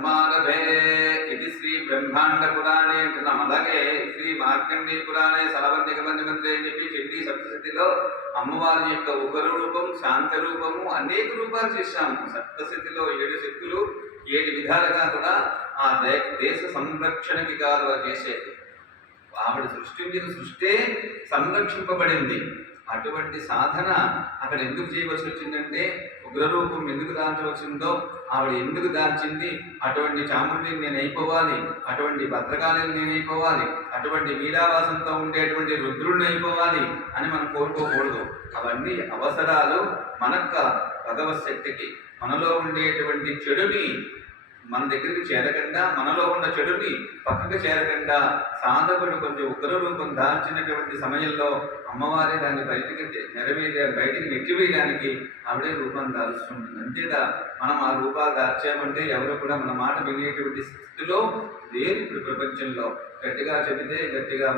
సమారభే ఇది శ్రీ బ్రహ్మాండ పురాణే అంటున్నాం శ్రీ మార్కండీ పురాణే సలవన్నికమంది మంత్రి అని చెప్పి చెడ్డి సప్తశతిలో అమ్మవారి యొక్క ఉగ్ర రూపం శాంత రూపము అనేక రూపాలు చేశాము. సప్తశతిలో ఏడు శక్తులు ఏడు విధాలుగా కూడా ఆ దే- దేశ సంరక్షణకి కాదు చేసేది. ఆవిడ సృష్టించిన సృష్టే సంరక్షింపబడింది. అటువంటి సాధన అక్కడ ఎందుకు చేయవలసి వచ్చిందంటే ఉగ్రరూపం ఎందుకు దాల్చవలసిందో ఆవిడ ఎందుకు దాల్చింది అటువంటి చాముండిని నేను అయిపోవాలి అటువంటి భద్రకాళిని నేను అయిపోవాలి అటువంటి వీరావాసంతో ఉండేటువంటి రుద్రుడిని అయిపోవాలి అని మనం కోరుకోకూడదు. అవన్నీ అవసరాలు మనక్క భగవత్ శక్తికి. మనలో ఉండేటువంటి చెడుని మన దగ్గరికి చేరకుండా మనలో ఉన్న చెడుని పక్కకు చేరకుండా సాధకుడు కొంచెం ఉగ్ర రూపం దాల్చినటువంటి సమయంలో అమ్మవారి దాన్ని బయటికి నెరవేరే బయటికి నెట్టివేయడానికి ఆవిడే రూపం దాల్చుంటుంది అంతేగా మనం ఆ రూపాలు దాల్చామంటే ఎవరు కూడా మన మాట వినేటువంటి స్థితిలో లేదు ఇప్పుడు ప్రపంచంలో. గట్టిగా చెబితే గట్టిగా